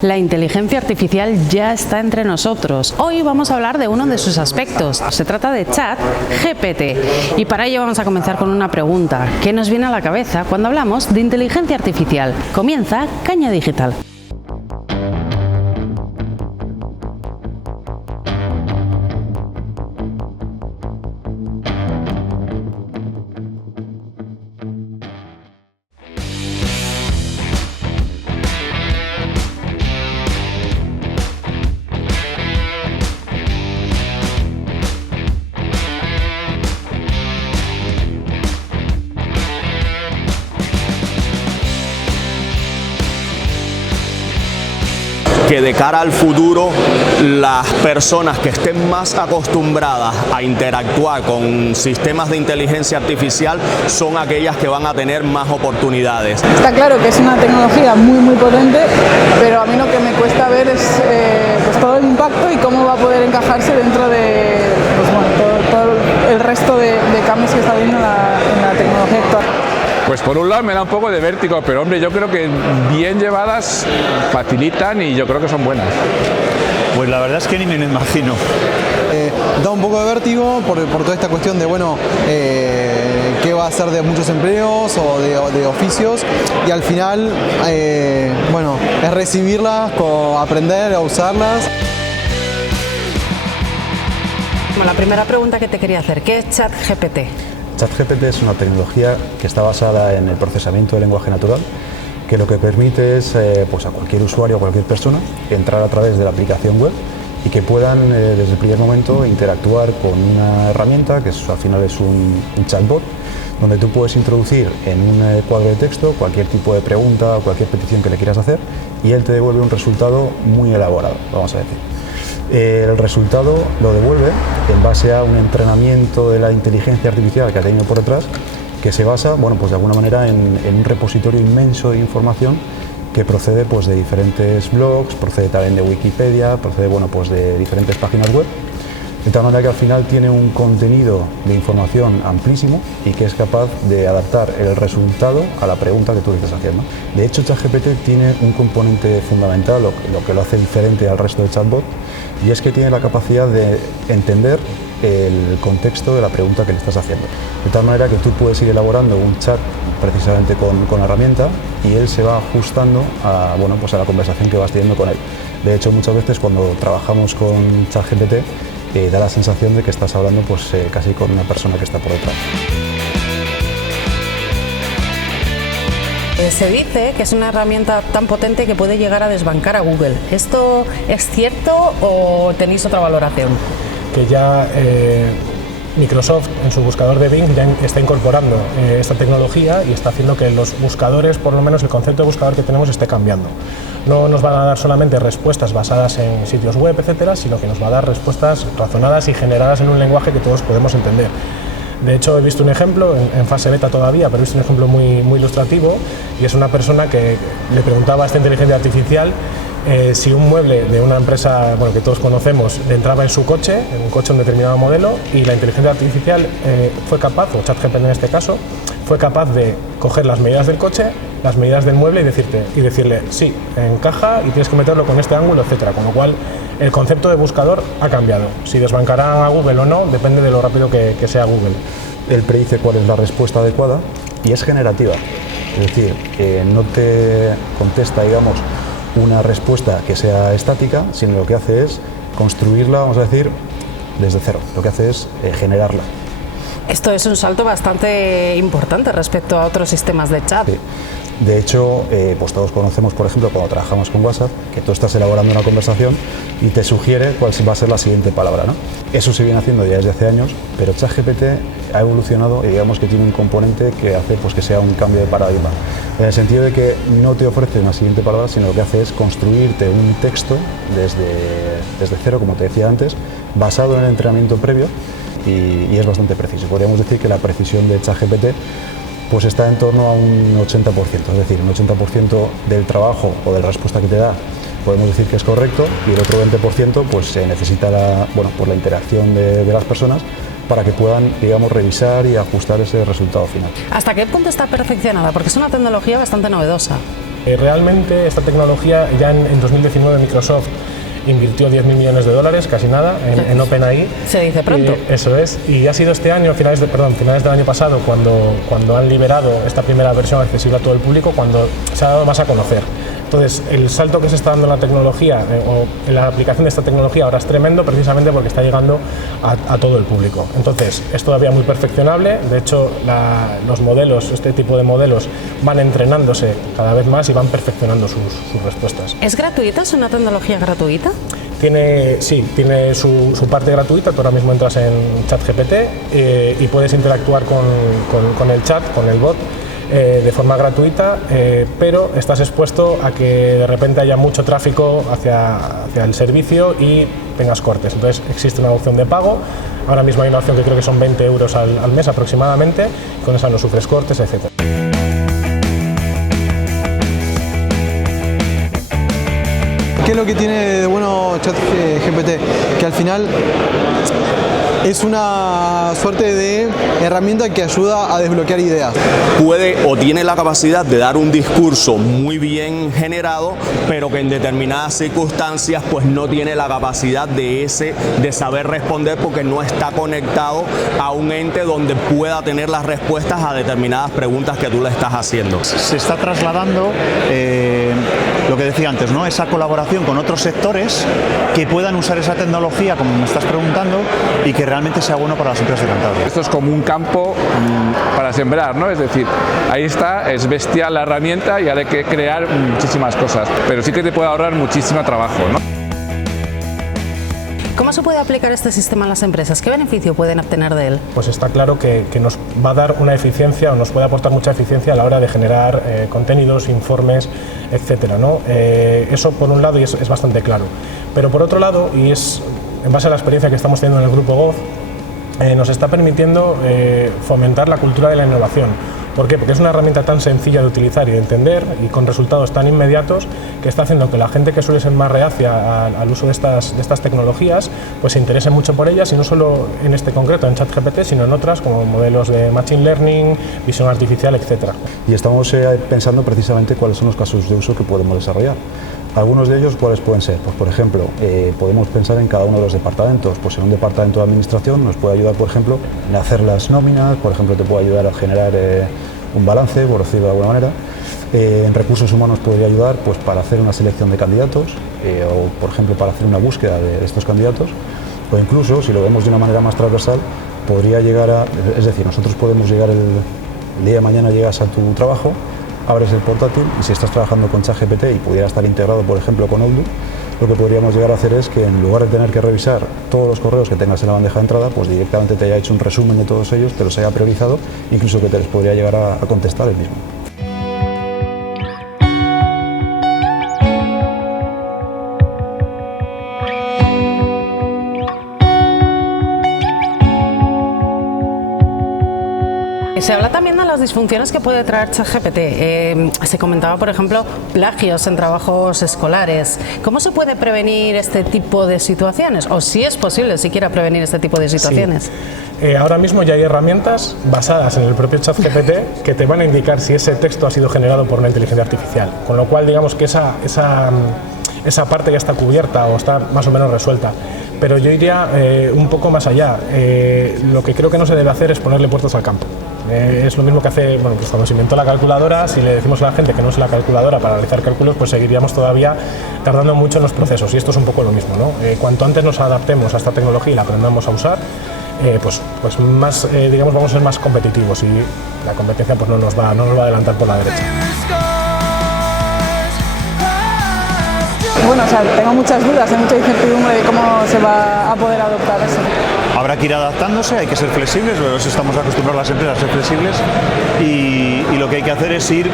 La inteligencia artificial ya está entre nosotros. Hoy vamos a hablar de uno de sus aspectos. Se trata de ChatGPT. Y para ello vamos a comenzar con una pregunta. ¿Qué nos viene a la cabeza cuando hablamos de inteligencia artificial? Comienza Caña Digital. Que de cara al futuro las personas que estén más acostumbradas a interactuar con sistemas de inteligencia artificial son aquellas que van a tener más oportunidades. Está claro que es una tecnología muy potente, pero a mí lo que me cuesta ver es pues todo el impacto y cómo va a poder encajarse dentro de todo el resto de cambios que está habiendo en la tecnología actual. Pues por un lado me da un poco de vértigo, pero hombre, yo creo que bien llevadas facilitan y yo creo que son buenas. Pues la verdad es que ni me lo imagino. Da un poco de vértigo por toda esta cuestión de, qué va a hacer de muchos empleos o de oficios, y al final, es recibirlas, aprender a usarlas. La primera pregunta que te quería hacer, ¿qué es ChatGPT? ChatGPT es una tecnología que está basada en el procesamiento del lenguaje natural, que lo que permite es a cualquier usuario, a cualquier persona, entrar a través de la aplicación web y que puedan desde el primer momento interactuar con una herramienta que al final es un chatbot, donde tú puedes introducir en un cuadro de texto cualquier tipo de pregunta o cualquier petición que le quieras hacer y él te devuelve un resultado muy elaborado, vamos a decir. El resultado lo devuelve en base a un entrenamiento de la inteligencia artificial que ha tenido por detrás, que se basa, de alguna manera en un repositorio inmenso de información que procede de diferentes blogs, procede también de Wikipedia, procede de diferentes páginas web, de tal manera que al final tiene un contenido de información amplísimo y que es capaz de adaptar el resultado a la pregunta que tú le estás haciendo. De hecho, ChatGPT tiene un componente fundamental, lo que lo hace diferente al resto de chatbot, y es que tiene la capacidad de entender el contexto de la pregunta que le estás haciendo. De tal manera que tú puedes ir elaborando un chat precisamente con la herramienta y él se va ajustando a la conversación que vas teniendo con él. De hecho, muchas veces cuando trabajamos con ChatGPT da la sensación de que estás hablando casi con una persona que está por detrás. Se dice que es una herramienta tan potente que puede llegar a desbancar a Google. ¿Esto es cierto o tenéis otra valoración? Que ya Microsoft en su buscador de Bing ya está incorporando esta tecnología y está haciendo que los buscadores, por lo menos el concepto de buscador que tenemos, esté cambiando. No nos van a dar solamente respuestas basadas en sitios web, etcétera, sino que nos va a dar respuestas razonadas y generadas en un lenguaje que todos podemos entender. De hecho, he visto un ejemplo, en fase beta todavía, pero he visto un ejemplo muy ilustrativo, y es una persona que le preguntaba a esta inteligencia artificial si un mueble de una empresa que todos conocemos le entraba en su coche, en un coche de un determinado modelo, y la inteligencia artificial fue capaz, o ChatGPT en este caso, fue capaz de coger las medidas del coche, las medidas del mueble y decirle sí, encaja y tienes que meterlo con este ángulo, etcétera. Con lo cual el concepto de buscador ha cambiado. Si desbancará a Google o no depende de lo rápido que sea Google. Él predice cuál es la respuesta adecuada y es generativa, es decir, que no te contesta, una respuesta que sea estática, sino lo que hace es construirla, vamos a decir, desde cero. Lo que hace es generarla. Esto es un salto bastante importante respecto a otros sistemas de chat. Sí. De hecho, todos conocemos, por ejemplo, cuando trabajamos con WhatsApp, que tú estás elaborando una conversación y te sugiere cuál va a ser la siguiente palabra, ¿no? Eso se viene haciendo ya desde hace años, pero ChatGPT ha evolucionado y digamos que tiene un componente que hace que sea un cambio de paradigma. En el sentido de que no te ofrece una siguiente palabra, sino lo que hace es construirte un texto desde cero, como te decía antes, basado en el entrenamiento previo y es bastante preciso. Podríamos decir que la precisión de ChatGPT está en torno a un 80%, es decir, un 80% del trabajo o de la respuesta que te da podemos decir que es correcto, y el otro 20% se necesita la interacción de las personas para que puedan, revisar y ajustar ese resultado final. ¿Hasta qué punto está perfeccionada? Porque es una tecnología bastante novedosa. Realmente esta tecnología ya en 2019 Microsoft invirtió 10.000 millones de dólares, casi nada, en OpenAI. Se dice pronto. Eso es, y ha sido este año, finales del año pasado, cuando han liberado esta primera versión accesible a todo el público, cuando se ha dado más a conocer. Entonces, el salto que se está dando en la tecnología o en la aplicación de esta tecnología ahora es tremendo, precisamente porque está llegando a todo el público. Entonces, es todavía muy perfeccionable. De hecho, los modelos, este tipo de modelos, van entrenándose cada vez más y van perfeccionando sus respuestas. ¿Es gratuita? ¿Es una tecnología gratuita? Tiene su parte gratuita. Tú ahora mismo entras en ChatGPT y puedes interactuar con el chat, con el bot, de forma gratuita, pero estás expuesto a que de repente haya mucho tráfico hacia el servicio y tengas cortes. Entonces existe una opción de pago. Ahora mismo hay una opción que creo que son 20 euros al mes aproximadamente. Con esa no sufres cortes, etc. ¿Qué es lo que tiene de bueno ChatGPT? Que al final es una suerte de herramienta que ayuda a desbloquear ideas. Puede o tiene la capacidad de dar un discurso muy bien generado, pero que en determinadas circunstancias pues no tiene la capacidad de saber responder, porque no está conectado a un ente donde pueda tener las respuestas a determinadas preguntas que tú le estás haciendo. Se está trasladando lo que decía antes, ¿no? Esa colaboración con otros sectores que puedan usar esa tecnología, como me estás preguntando, y que realmente sea bueno para las empresas de Cantabria. Esto es como un campo para sembrar, ¿no? Es decir, ahí está, es bestial la herramienta y ahora hay que crear muchísimas cosas, pero sí que te puede ahorrar muchísimo trabajo, ¿no? ¿Cómo se puede aplicar este sistema en las empresas? ¿Qué beneficio pueden obtener de él? Pues está claro que nos va a dar una eficiencia, o nos puede aportar mucha eficiencia a la hora de generar contenidos, informes, etcétera, ¿no? Eso por un lado, y es bastante claro. Pero por otro lado, y es en base a la experiencia que estamos teniendo en el Grupo Goz, nos está permitiendo fomentar la cultura de la innovación. ¿Por qué? Porque es una herramienta tan sencilla de utilizar y de entender, y con resultados tan inmediatos, que está haciendo que la gente que suele ser más reacia al uso de estas tecnologías pues se interese mucho por ellas, y no solo en este concreto, en ChatGPT, sino en otras como modelos de Machine Learning, visión artificial, etc. Y estamos pensando precisamente cuáles son los casos de uso que podemos desarrollar. Algunos de ellos, ¿cuáles pueden ser? Pues, por ejemplo, podemos pensar en cada uno de los departamentos. Pues en un departamento de administración nos puede ayudar, por ejemplo, en hacer las nóminas, por ejemplo, te puede ayudar a generar un balance, por decirlo de alguna manera. En recursos humanos podría ayudar pues, para hacer una selección de candidatos o, por ejemplo, para hacer una búsqueda de estos candidatos. O incluso, si lo vemos de una manera más transversal, podría llegar a... Es decir, nosotros podemos llegar el día de mañana, llegas a tu trabajo, abres el portátil y si estás trabajando con ChatGPT y pudiera estar integrado, por ejemplo, con Outlook, lo que podríamos llegar a hacer es que en lugar de tener que revisar todos los correos que tengas en la bandeja de entrada, pues directamente te haya hecho un resumen de todos ellos, te los haya priorizado, incluso que te les podría llegar a contestar el mismo. Se habla también de las disfunciones que puede traer ChatGPT. Se comentaba, por ejemplo, plagios en trabajos escolares. ¿Cómo se puede prevenir este tipo de situaciones? O si es posible siquiera prevenir este tipo de situaciones. Sí. Ahora mismo ya hay herramientas basadas en el propio ChatGPT que te van a indicar si ese texto ha sido generado por una inteligencia artificial. Con lo cual, digamos que esa parte ya está cubierta o está más o menos resuelta. Pero yo iría un poco más allá. Lo que creo que no se debe hacer es ponerle puertas al campo. Es lo mismo que hace, bueno, pues cuando se inventó la calculadora. Si le decimos a la gente que no usa la calculadora para realizar cálculos, pues seguiríamos todavía tardando mucho en los procesos, y esto es un poco lo mismo, ¿no? Cuanto antes nos adaptemos a esta tecnología y la aprendamos a usar, pues más, digamos, vamos a ser más competitivos, y la competencia pues no nos va a adelantar por la derecha. Bueno, o sea, tengo muchas dudas, hay mucha incertidumbre de cómo se va a poder adoptar eso. Habrá que ir adaptándose, hay que ser flexibles, pero eso estamos acostumbrados las empresas a ser flexibles, y lo que hay que hacer es ir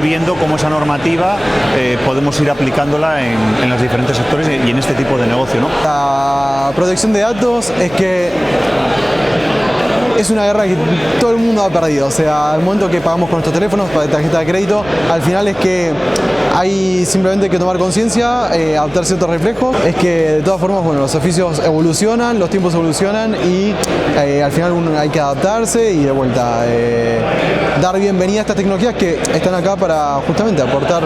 viendo cómo esa normativa podemos ir aplicándola en los diferentes sectores y en este tipo de negocio, ¿no? La protección de datos es que es una guerra que todo el mundo ha perdido. O sea, al momento que pagamos con nuestros teléfonos, para tarjeta de crédito, al final es que hay simplemente que tomar conciencia, adoptar ciertos reflejos. Es que de todas formas, bueno, los oficios evolucionan, los tiempos evolucionan y al final hay que adaptarse y de vuelta dar bienvenida a estas tecnologías que están acá para justamente aportar,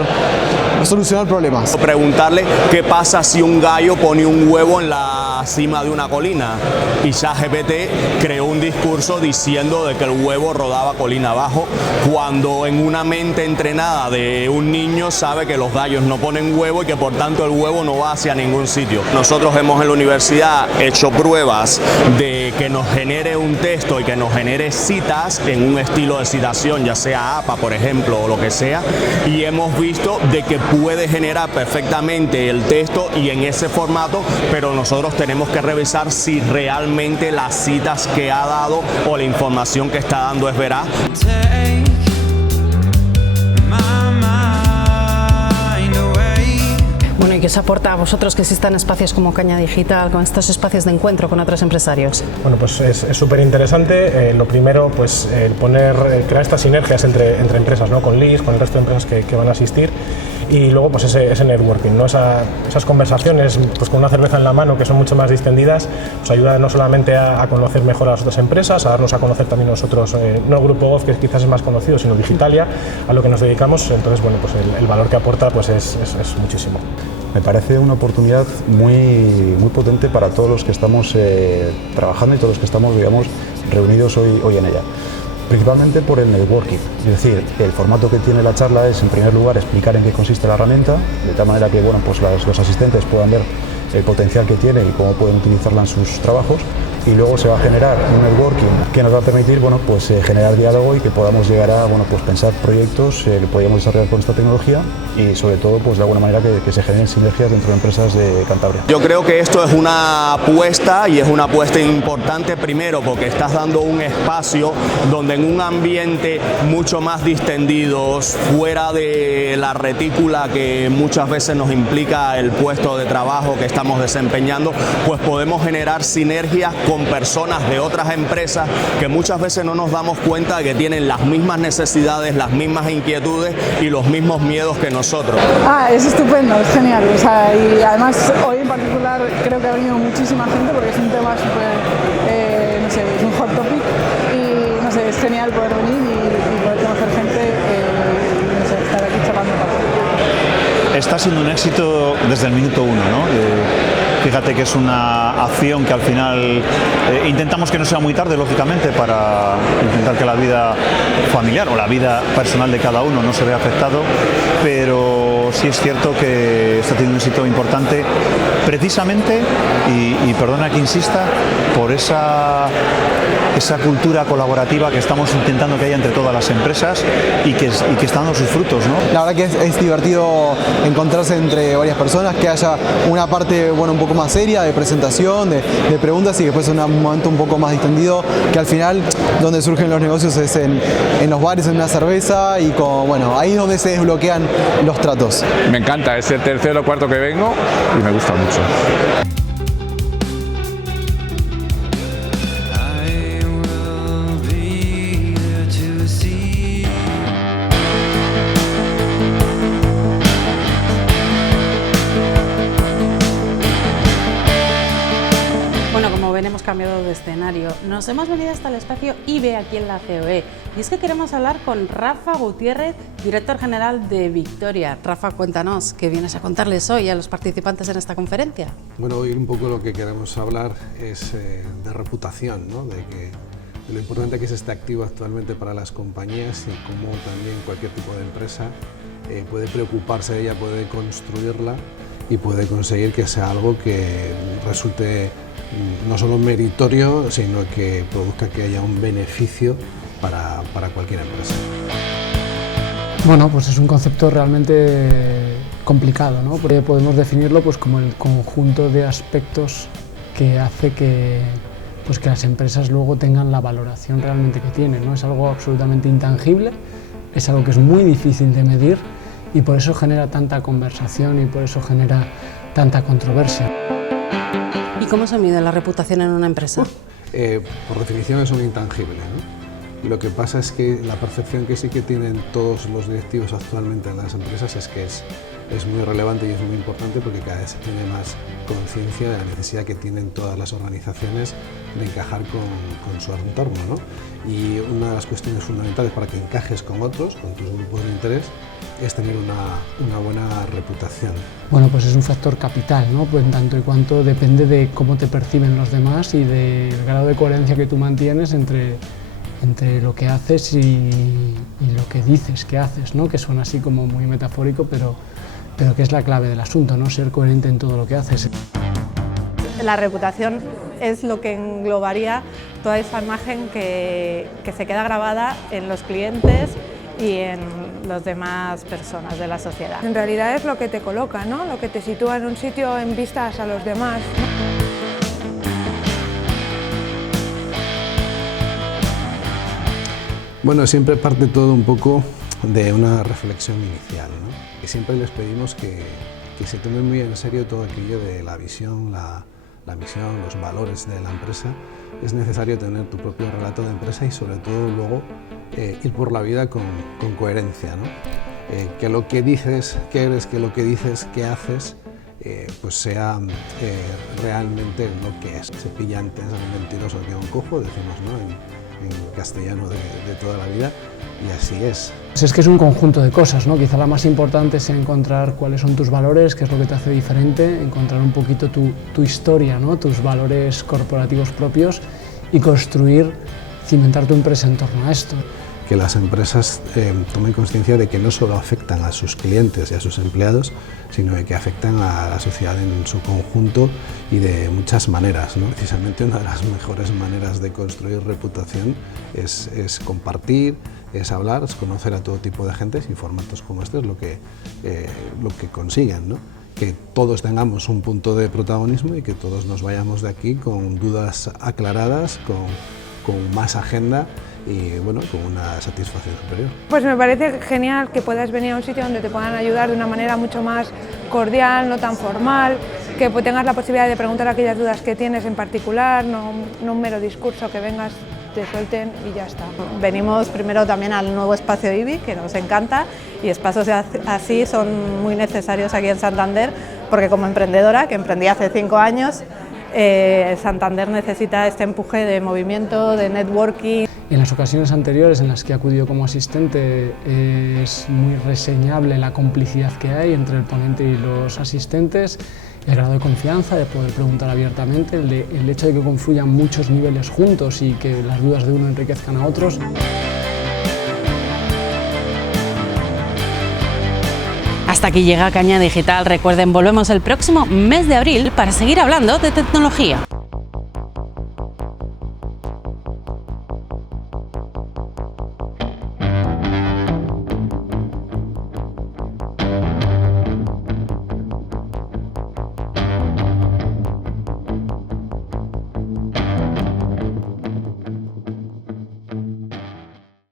solucionar problemas. Preguntarle qué pasa si un gallo pone un huevo en la cima de una colina, y ChatGPT creó un discurso diciendo de que el huevo rodaba colina abajo, cuando en una mente entrenada de un niño sabe que los gallos no ponen huevo y que por tanto el huevo no va hacia ningún sitio. Nosotros hemos en la universidad hecho pruebas de que nos genere un texto y que nos genere citas en un estilo de citación, ya sea APA por ejemplo o lo que sea, y hemos visto de que puede generar perfectamente el texto y en ese formato, pero nosotros tenemos que revisar si realmente las citas que ha dado o la información que está dando es veraz. Bueno, ¿y qué os aporta a vosotros que existan espacios como Caña Digital, con estos espacios de encuentro con otros empresarios? Bueno, pues es súper interesante. Lo primero, pues crear estas sinergias entre empresas, ¿no? Con LIS, con el resto de empresas que van a asistir. Y luego pues ese networking, ¿no? Esas conversaciones pues con una cerveza en la mano, que son mucho más distendidas, pues ayuda no solamente a conocer mejor a las otras empresas, a darnos a conocer también nosotros, no el Grupo GOV, que quizás es más conocido, sino Digitalia, a lo que nos dedicamos. Entonces, bueno, pues el valor que aporta pues es muchísimo. Me parece una oportunidad muy potente para todos los que estamos trabajando y todos los que estamos, digamos, reunidos hoy en ella. Principalmente por el networking, es decir, el formato que tiene la charla es en primer lugar explicar en qué consiste la herramienta, de tal manera que bueno, pues los asistentes puedan ver el potencial que tiene y cómo pueden utilizarla en sus trabajos, y luego se va a generar un networking que nos va a permitir bueno, pues, generar diálogo y que podamos llegar a bueno, pues, pensar proyectos que podamos desarrollar con esta tecnología y sobre todo pues, de alguna manera que se generen sinergias dentro de empresas de Cantabria. Yo creo que esto es una apuesta y es una apuesta importante, primero porque estás dando un espacio donde en un ambiente mucho más distendido, fuera de la retícula que muchas veces nos implica el puesto de trabajo que estamos desempeñando, pues podemos generar sinergias con personas de otras empresas que muchas veces no nos damos cuenta de que tienen las mismas necesidades, las mismas inquietudes y los mismos miedos que nosotros. Es estupendo, es genial. O sea, y además hoy en particular creo que ha venido muchísima gente porque es un tema súper, no sé, es un hot topic y no sé, es genial poder venir y poder conocer gente y no sé, estar aquí charlando un rato. Está siendo un éxito desde el minuto uno, ¿no? Fíjate que es una acción que al final intentamos que no sea muy tarde, lógicamente, para intentar que la vida familiar o la vida personal de cada uno no se vea afectado, pero sí es cierto que está teniendo un éxito importante precisamente, y perdona que insista, por esa cultura colaborativa que estamos intentando que haya entre todas las empresas y que está dando sus frutos, ¿no? La verdad que es divertido encontrarse entre varias personas, que haya una parte bueno, un poco más seria de presentación, de preguntas, y después un momento un poco más distendido, que al final donde surgen los negocios es en los bares, en una cerveza, y bueno, ahí es donde se desbloquean los tratos. Me encanta, es el tercero o cuarto que vengo y me gusta mucho. Hemos cambiado de escenario. Nos hemos venido hasta el espacio IBE aquí en la COE y es que queremos hablar con Rafa Gutiérrez, director general de Victoria. Rafa, cuéntanos, ¿qué vienes a contarles hoy a los participantes en esta conferencia? Bueno, hoy un poco lo que queremos hablar es de reputación, ¿no? de lo importante que es este activo actualmente para las compañías y cómo también cualquier tipo de empresa puede preocuparse de ella, puede construirla y puede conseguir que sea algo que resulte no solo meritorio, sino que produzca que haya un beneficio para cualquier empresa. Bueno, pues es un concepto realmente complicado, ¿no? Porque podemos definirlo pues, como el conjunto de aspectos que hace que las empresas luego tengan la valoración realmente que tienen, ¿no? Es algo absolutamente intangible, es algo que es muy difícil de medir y por eso genera tanta conversación y por eso genera tanta controversia. ¿Y cómo se mide la reputación en una empresa? por definición es un intangible, ¿no? Lo que pasa es que la percepción que sí que tienen todos los directivos actualmente en las empresas es que es muy relevante y es muy importante, porque cada vez se tiene más conciencia de la necesidad que tienen todas las organizaciones de encajar con su entorno, ¿no? Y una de las cuestiones fundamentales para que encajes con otros, con tus grupos de interés, es tener una buena reputación. Bueno, pues es un factor capital, ¿no? Pues en tanto y cuanto depende de cómo te perciben los demás y del grado de coherencia que tú mantienes entre lo que haces y lo que dices que haces, ¿no? Que suena así como muy metafórico, pero que es la clave del asunto, ¿no? Ser coherente en todo lo que haces. La reputación es lo que englobaría toda esa imagen que se queda grabada en los clientes y en las demás personas de la sociedad. En realidad es lo que te coloca, ¿no? Lo que te sitúa en un sitio en vistas a los demás, ¿no? Bueno, siempre parte todo un poco de una reflexión inicial, ¿no? Y siempre les pedimos que se tomen muy en serio todo aquello de la visión, la misión, los valores de la empresa. Es necesario tener tu propio relato de empresa y sobre todo luego ir por la vida con coherencia, ¿no? Que lo que dices que eres, que lo que dices que haces, pues sea realmente lo que es. Se pilla antes al mentiroso que a un cojo, decimos, ¿no? En castellano de toda la vida, y así es. Es que es un conjunto de cosas, ¿no? Quizá la más importante es encontrar cuáles son tus valores, qué es lo que te hace diferente, encontrar un poquito tu historia, ¿no? Tus valores corporativos propios y construir, cimentar tu empresa en torno a esto. Que las empresas tomen conciencia de que no solo afectan a sus clientes y a sus empleados, sino de que afectan a la sociedad en su conjunto y de muchas maneras, ¿no? Precisamente una de las mejores maneras de construir reputación es compartir, es hablar, es conocer a todo tipo de agentes, y formatos como este es lo que consiguen, ¿no? Que todos tengamos un punto de protagonismo y que todos nos vayamos de aquí con dudas aclaradas, con más agenda y bueno, con una satisfacción superior. Pues me parece genial que puedas venir a un sitio donde te puedan ayudar de una manera mucho más cordial, no tan formal, que tengas la posibilidad de preguntar aquellas dudas que tienes en particular, no un mero discurso, que vengas, te suelten y ya está. Venimos primero también al nuevo espacio IBI, que nos encanta, y espacios así son muy necesarios aquí en Santander, porque como emprendedora, que emprendí hace 5 años, Santander necesita este empuje de movimiento, de networking. En las ocasiones anteriores en las que he acudido como asistente es muy reseñable la complicidad que hay entre el ponente y los asistentes, el grado de confianza, de poder preguntar abiertamente, el hecho de que confluyan muchos niveles juntos y que las dudas de uno enriquezcan a otros. Hasta aquí llega Caña Digital. Recuerden, volvemos el próximo mes de abril para seguir hablando de tecnología.